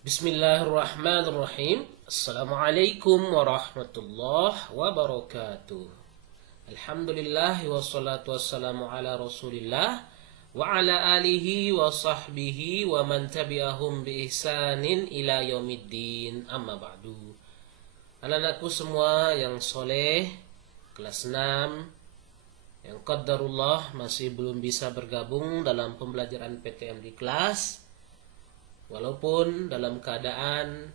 Bismillahirrahmanirrahim. Assalamualaikum warahmatullahi wabarakatuh. Alhamdulillah wassalatu wassalamu ala Rasulillah wa ala alihi wa sahbihi wa man tabi'ahum bi ihsanin ila yaumiddin. Amma ba'du. Anak-anakku semua yang soleh, kelas 6, yang qadarullah masih belum bisa bergabung dalam pembelajaran PTM di kelas, walaupun dalam keadaan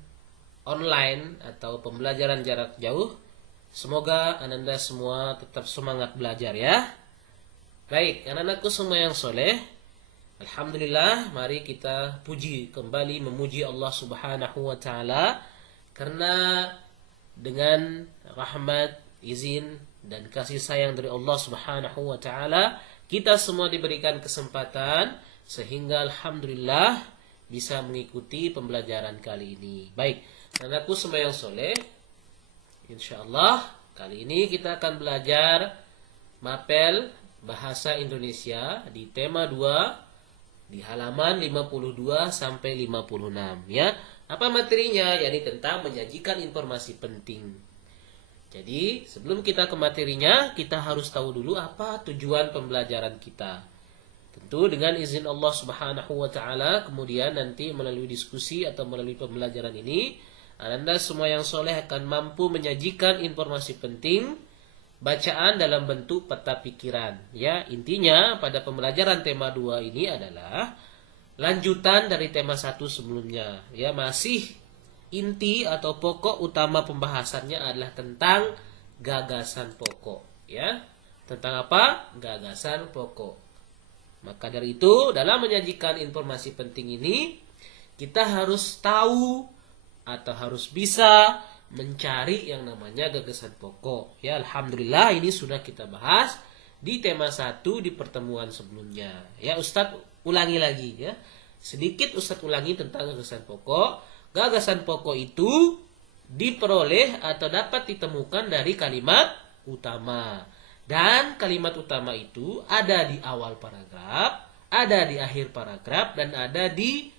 online atau pembelajaran jarak jauh, semoga Anda semua tetap semangat belajar ya. Baik, anak-anakku semua yang soleh, alhamdulillah, mari kita puji kembali, memuji Allah Subhanahu wa Ta'ala, karena dengan rahmat, izin, dan kasih sayang dari Allah Subhanahu wa Ta'ala, kita semua diberikan kesempatan sehingga alhamdulillah bisa mengikuti pembelajaran kali ini. Baik, anakku semua yang soleh, insyaallah kali ini kita akan belajar mapel bahasa Indonesia di tema 2 di halaman 52 sampai 56 ya. Apa materinya? Yakni tentang menyajikan informasi penting. Jadi, sebelum kita ke materinya, kita harus tahu dulu apa tujuan pembelajaran kita. Tentu dengan izin Allah Subhanahu wa Ta'ala, kemudian nanti melalui diskusi atau melalui pembelajaran ini, Anda semua yang soleh akan mampu menyajikan informasi penting, bacaan dalam bentuk peta pikiran. Ya, intinya pada pembelajaran tema 2 ini adalah lanjutan dari tema 1 sebelumnya. Ya, masih inti atau pokok utama pembahasannya adalah tentang gagasan pokok. Ya, tentang apa? Gagasan pokok. Maka dari itu, dalam menyajikan informasi penting ini, kita harus tahu atau harus bisa mencari yang namanya gagasan pokok. Ya, alhamdulillah ini sudah kita bahas di tema 1 di pertemuan sebelumnya. Ya, Ustadz ulangi lagi ya. Sedikit Ustadz ulangi tentang gagasan pokok. Gagasan pokok itu diperoleh atau dapat ditemukan dari kalimat utama. Dan kalimat utama itu ada di awal paragraf, ada di akhir paragraf, dan ada di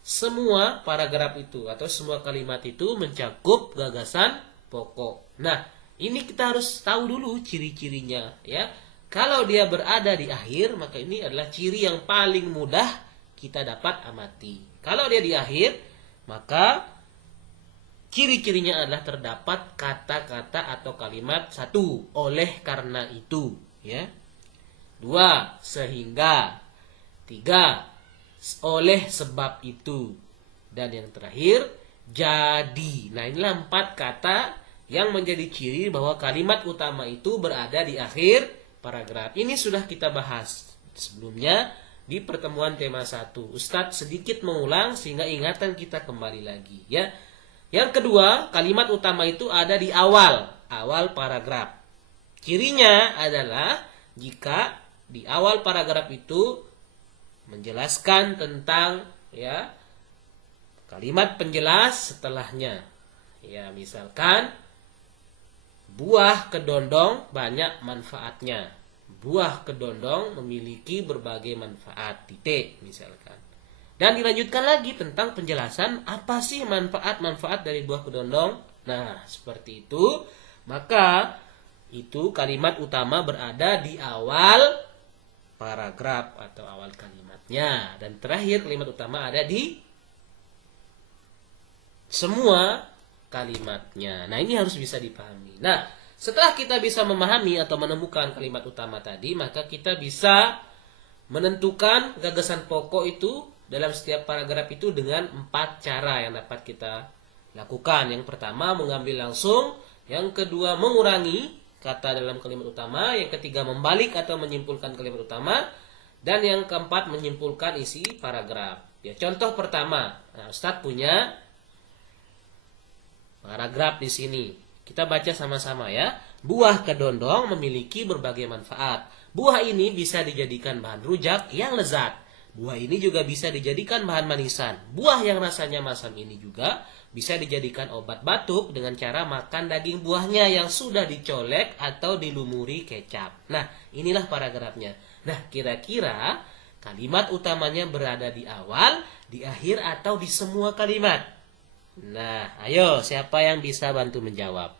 semua paragraf itu atau semua kalimat itu mencakup gagasan pokok. Nah, ini kita harus tahu dulu ciri-cirinya ya. Kalau dia berada di akhir, maka ini adalah ciri yang paling mudah kita dapat amati. Kalau dia di akhir, maka ciri-cirinya adalah terdapat kata-kata atau kalimat 1, oleh karena itu, ya. 2, sehingga. 3, oleh sebab itu. Dan yang terakhir, jadi. Nah, inilah 4 kata yang menjadi ciri bahwa kalimat utama itu berada di akhir paragraf. Ini sudah kita bahas sebelumnya di pertemuan tema 1. Ustadz sedikit mengulang sehingga ingatan kita kembali lagi, ya. Yang kedua, kalimat utama itu ada di awal paragraf. Cirinya adalah jika di awal paragraf itu menjelaskan tentang ya kalimat penjelas setelahnya. Ya, misalkan buah kedondong banyak manfaatnya. Buah kedondong memiliki berbagai manfaat. Titik misalkan. Dan dilanjutkan lagi tentang penjelasan apa sih manfaat-manfaat dari buah kedondong. Nah, seperti itu. Maka itu kalimat utama berada di awal paragraf atau awal kalimatnya. Dan terakhir kalimat utama ada di semua kalimatnya. Nah, ini harus bisa dipahami. Nah, setelah kita bisa memahami atau menemukan kalimat utama tadi, maka kita bisa menentukan gagasan pokok itu dalam setiap paragraf itu dengan 4 cara yang dapat kita lakukan. Yang pertama, mengambil langsung. Yang kedua, mengurangi kata dalam kalimat utama. Yang ketiga, membalik atau menyimpulkan kalimat utama. Dan yang keempat, menyimpulkan isi paragraf. Ya, contoh pertama. Nah, Ustadz punya paragraf di sini. Kita baca sama-sama ya. Buah kedondong memiliki berbagai manfaat. Buah ini bisa dijadikan bahan rujak yang lezat. Buah ini juga bisa dijadikan bahan manisan. Buah yang rasanya masam ini juga bisa dijadikan obat batuk dengan cara makan daging buahnya yang sudah dicolek atau dilumuri kecap. Nah, inilah paragrafnya. Nah, kira-kira Kalimat utamanya berada di awal, di akhir, atau di semua kalimat? Nah, ayo siapa yang bisa bantu menjawab?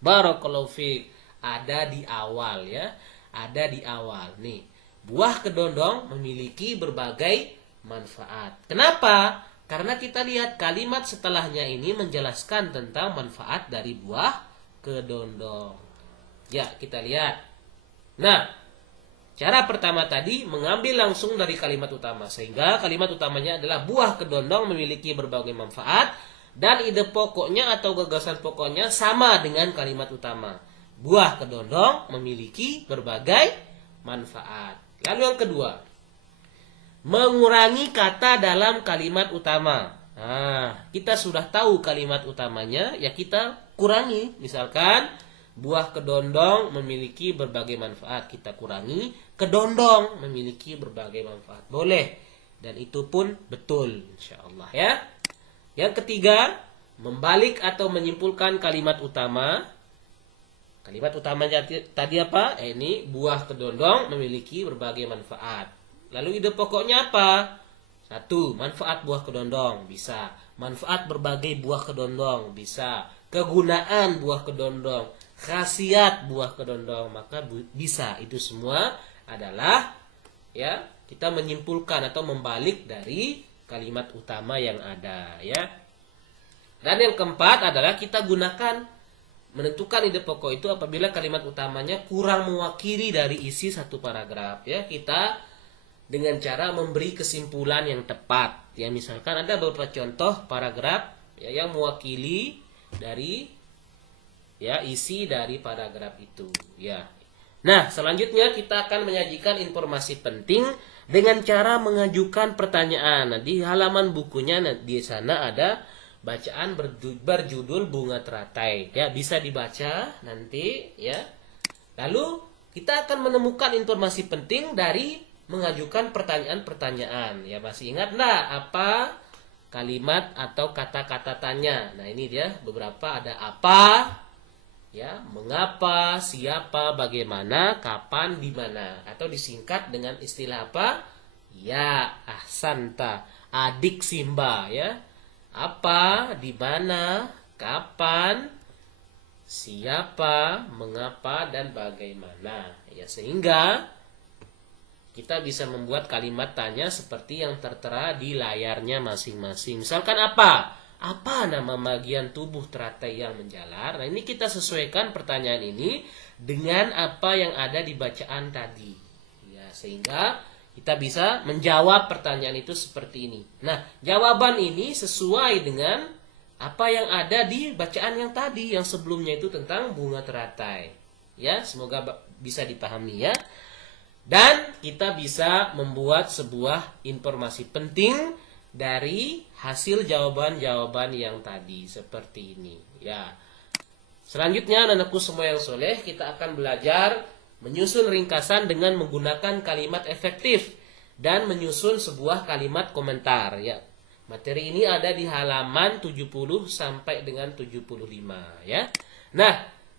Barakallahu fiik. Ada di awal ya. Ada di awal. Nih, buah kedondong memiliki berbagai manfaat. Kenapa? Karena kita lihat kalimat setelahnya ini menjelaskan tentang manfaat dari buah kedondong. Ya, kita lihat. Nah, cara pertama tadi mengambil langsung dari kalimat utama. Sehingga kalimat utamanya adalah buah kedondong memiliki berbagai manfaat. Dan ide pokoknya atau gagasan pokoknya sama dengan kalimat utama. Buah kedondong memiliki berbagai manfaat. Lalu yang kedua, mengurangi kata dalam kalimat utama. Nah, kita sudah tahu kalimat utamanya, ya kita kurangi. Misalkan, buah kedondong memiliki berbagai manfaat. Kita kurangi, kedondong memiliki berbagai manfaat. Boleh. Dan itu pun betul, insyaallah ya. Yang ketiga, membalik atau menyimpulkan kalimat utama. Kalimat utamanya tadi apa? Ini buah kedondong memiliki berbagai manfaat. Lalu ide pokoknya apa? 1. Manfaat buah kedondong, bisa. Manfaat berbagai buah kedondong, bisa. Kegunaan buah kedondong, khasiat buah kedondong, maka bisa. Itu semua adalah ya, kita menyimpulkan atau membalik dari kalimat utama yang ada ya. Dan yang keempat adalah kita gunakan menentukan ide pokok itu apabila kalimat utamanya kurang mewakili dari isi satu paragraf ya. Kita dengan cara memberi kesimpulan yang tepat ya. Misalkan ada beberapa contoh paragraf ya, yang mewakili dari ya isi dari paragraf itu ya. Nah, selanjutnya kita akan menyajikan informasi penting dengan cara mengajukan pertanyaan. Nah, di halaman bukunya di sana ada bacaan berjudul Bunga Teratai. Ya, bisa dibaca nanti ya. Lalu kita akan menemukan informasi penting dari mengajukan pertanyaan-pertanyaan. Ya, masih ingat enggak apa kalimat atau kata-kata tanya? Nah, ini dia beberapa, ada apa, ya, mengapa, siapa, bagaimana, kapan, di mana, atau disingkat dengan istilah apa? Ya, ahsanta, adik Simba ya. Apa, di mana, kapan, siapa, mengapa, dan bagaimana. Ya, sehingga kita bisa membuat kalimat tanya seperti yang tertera di layarnya masing-masing. Misalkan apa? Apa nama bagian tubuh teratai yang menjalar? Nah, ini kita sesuaikan pertanyaan ini dengan apa yang ada di bacaan tadi. Ya, sehingga kita bisa menjawab pertanyaan itu seperti ini. Nah, jawaban ini sesuai dengan apa yang ada di bacaan yang tadi, yang sebelumnya itu tentang bunga teratai. Ya, semoga bisa dipahami ya. Dan kita bisa membuat sebuah informasi penting dari hasil jawaban-jawaban yang tadi seperti ini ya. Selanjutnya anakku semua yang soleh, kita akan belajar menyusun ringkasan dengan menggunakan kalimat efektif dan menyusun sebuah kalimat komentar ya. Materi ini ada di halaman 70 sampai dengan 75 ya. Nah,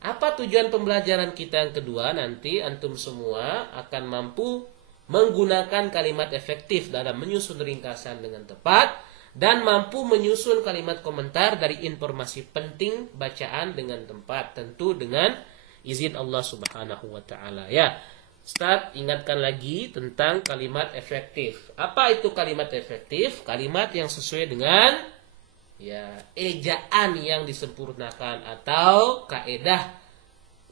apa tujuan pembelajaran kita yang kedua? Nanti antum semua akan mampu menggunakan kalimat efektif dalam menyusun ringkasan dengan tepat dan mampu menyusun kalimat komentar dari informasi penting bacaan dengan tepat, tentu dengan izin Allah Subhanahu wa taala ya. Ustaz ingatkan lagi tentang kalimat efektif. Apa itu kalimat efektif? Kalimat yang sesuai dengan ya ejaan yang disempurnakan atau kaedah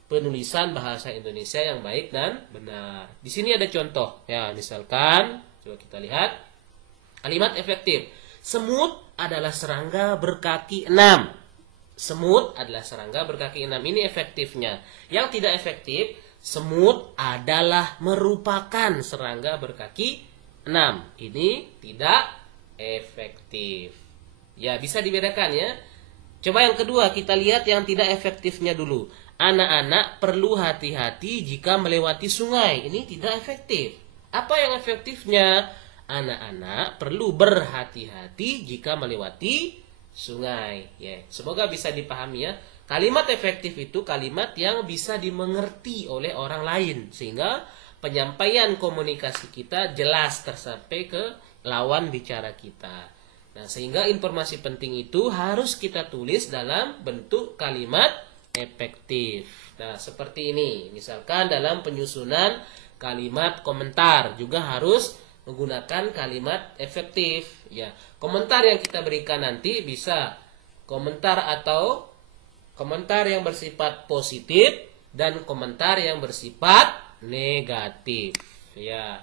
penulisan bahasa Indonesia yang baik dan benar. Di sini ada contoh ya, misalkan coba kita lihat kalimat efektif. Semut adalah serangga berkaki 6. Semut adalah serangga berkaki 6. Ini efektifnya. Yang tidak efektif, semut adalah merupakan serangga berkaki 6. Ini tidak efektif. Ya, bisa dibedakan ya. Coba yang kedua, kita lihat yang tidak efektifnya dulu. Anak-anak perlu hati-hati jika melewati sungai. Ini tidak efektif. Apa yang efektifnya? Anak-anak perlu berhati-hati jika melewati sungai. Ya, semoga bisa dipahami ya. Kalimat efektif itu kalimat yang bisa dimengerti oleh orang lain. Sehingga penyampaian komunikasi kita jelas tersampai ke lawan bicara kita. Nah, sehingga informasi penting itu harus kita tulis dalam bentuk kalimat efektif. Nah, seperti ini. Misalkan dalam penyusunan kalimat komentar juga harus menggunakan kalimat efektif. Ya, komentar yang kita berikan nanti bisa komentar atau komentar yang bersifat positif dan komentar yang bersifat negatif. Ya.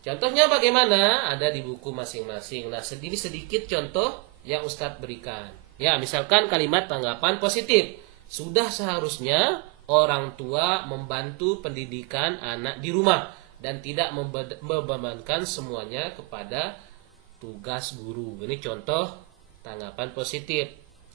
Contohnya bagaimana? Ada di buku masing-masing. Nah, ini sedikit contoh yang Ustadz berikan. Ya, misalkan kalimat tanggapan positif. Sudah seharusnya orang tua membantu pendidikan anak di rumah dan tidak membebankan semuanya kepada tugas guru. Ini contoh tanggapan positif.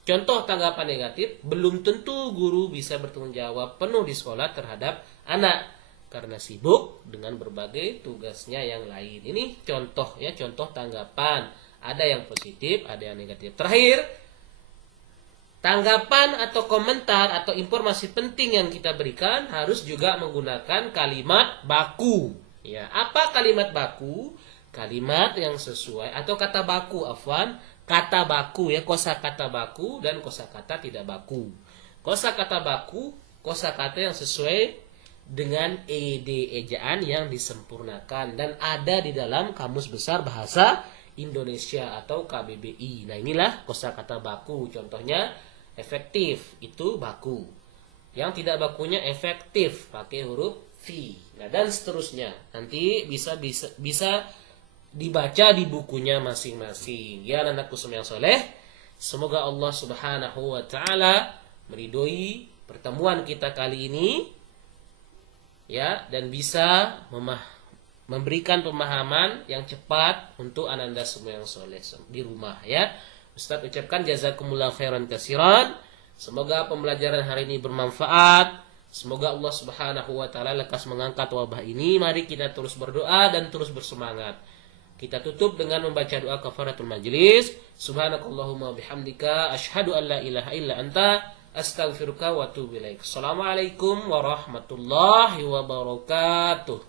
Contoh tanggapan negatif, belum tentu guru bisa bertanggung jawab penuh di sekolah terhadap anak karena sibuk dengan berbagai tugasnya yang lain. Ini contoh ya, contoh tanggapan. Ada yang positif, ada yang negatif. Terakhir, tanggapan atau komentar atau informasi penting yang kita berikan harus juga menggunakan kalimat baku. Ya, apa kalimat baku? Kalimat yang sesuai atau kata baku, kata baku ya, kosakata baku dan kosakata tidak baku. Kosakata baku, kosakata yang sesuai dengan ejaan yang disempurnakan dan ada di dalam Kamus Besar Bahasa Indonesia atau KBBI. Nah, inilah kosakata baku. Contohnya efektif itu baku. Yang tidak bakunya efektif pakai huruf V. Nah, dan seterusnya. Nanti bisa dibaca di bukunya masing-masing. Ya, anakku yang soleh, semoga Allah Subhanahu wa taala meridhoi pertemuan kita kali ini. Ya, dan bisa memberikan pemahaman yang cepat untuk ananda semua yang soleh di rumah ya. Ustaz ucapkan jazakumullah khairan katsiran. Semoga pembelajaran hari ini bermanfaat. Semoga Allah Subhanahu wa taala lekas mengangkat wabah ini. Mari kita terus berdoa dan terus bersemangat. Kita tutup dengan membaca doa kafaratul majlis. Subhanakallahumma bihamdika asyhadu an la ilaha illa anta astaghfiruka wa atubu ilaik. Assalamualaikum warahmatullahi wabarakatuh.